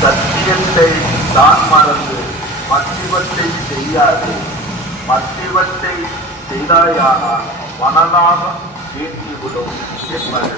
சத்தியத்தை தான் மறந்து மத்திவத்தை செய்யாது. மத்திவத்தை செய்தாயானால் மனநாகம் தீர்த்திவிடும் என்பது.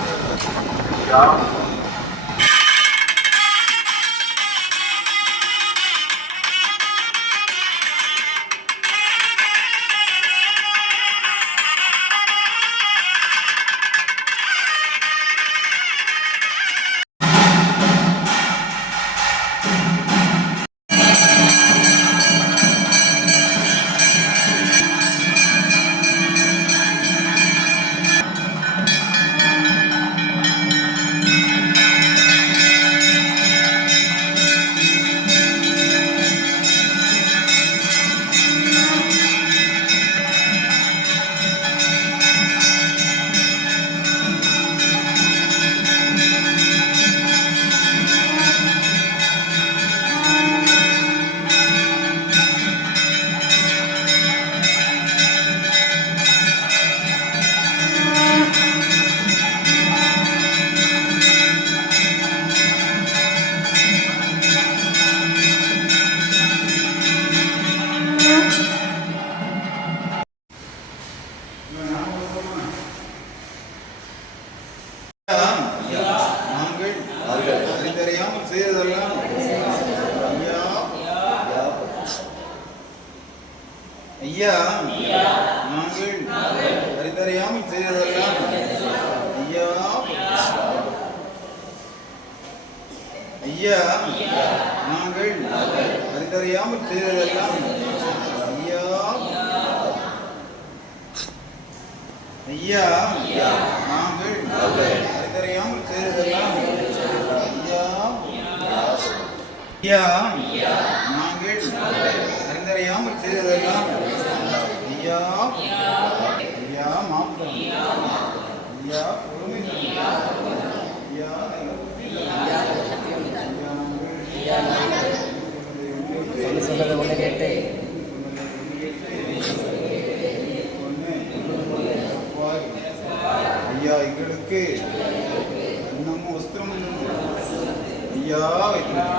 ஐயா. நாங்கள் அறிந்தறியாமல் செய்ததெல்லாம் ஐயா. ஐயா நாங்கள் அறிந்தறியாமல் செய்ததெல்லாம் ஐயா. ஐயா நாங்கள் அறிந்தறியாமல் செய்ததெல்லாம் ஐயா. ஐயா மாப்பிள்ளை ஐயா பொறுமை. சொல்லு சொல்லதை ஒன்று கேட்டு ஐயா எங்களுக்கு இன்னமும் வஸ்திரம் ஐயா வைக்கிறேன்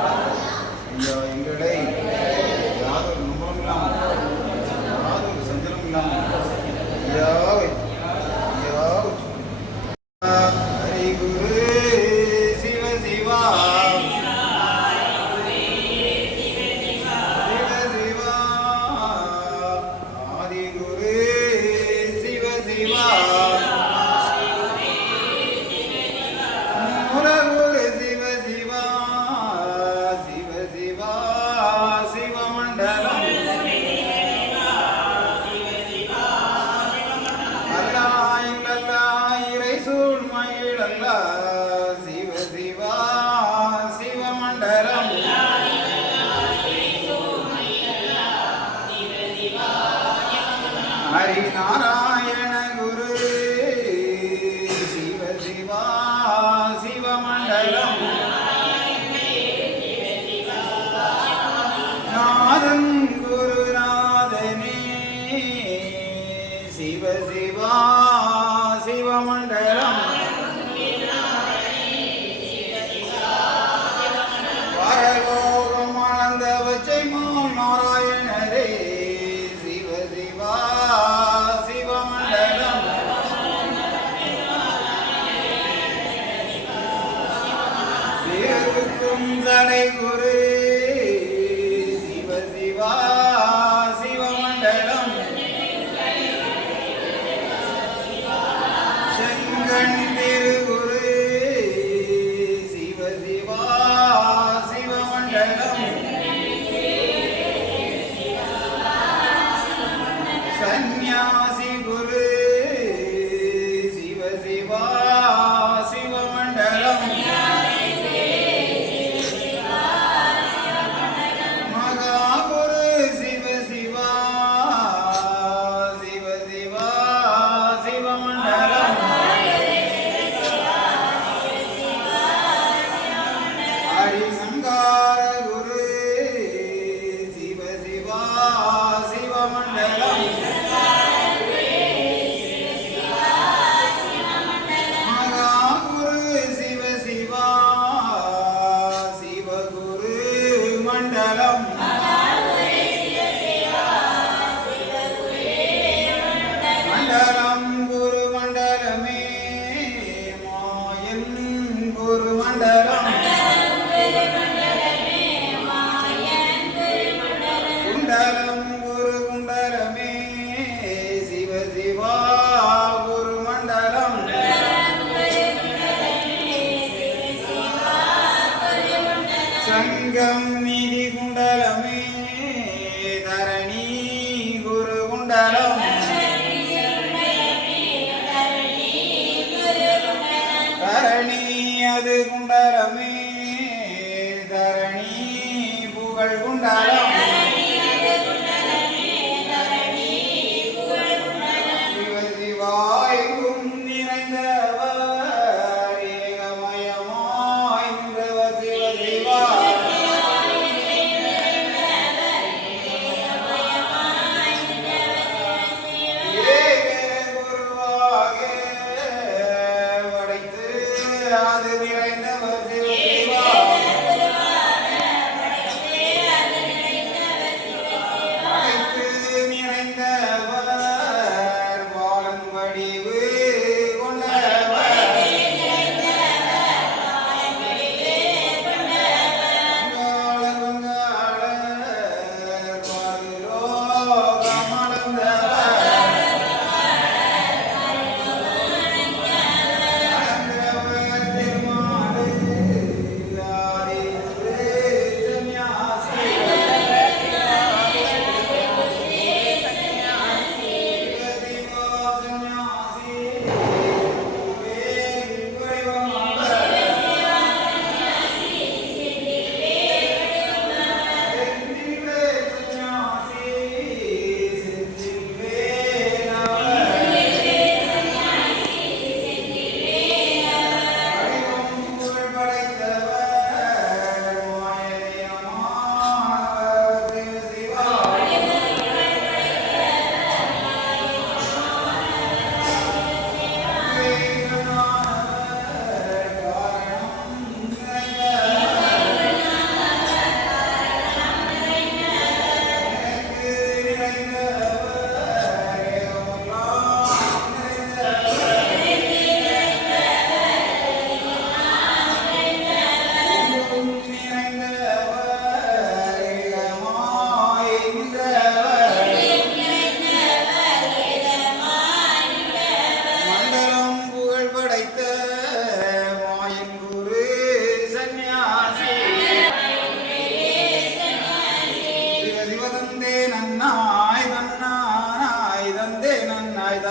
തങ്കം നിധി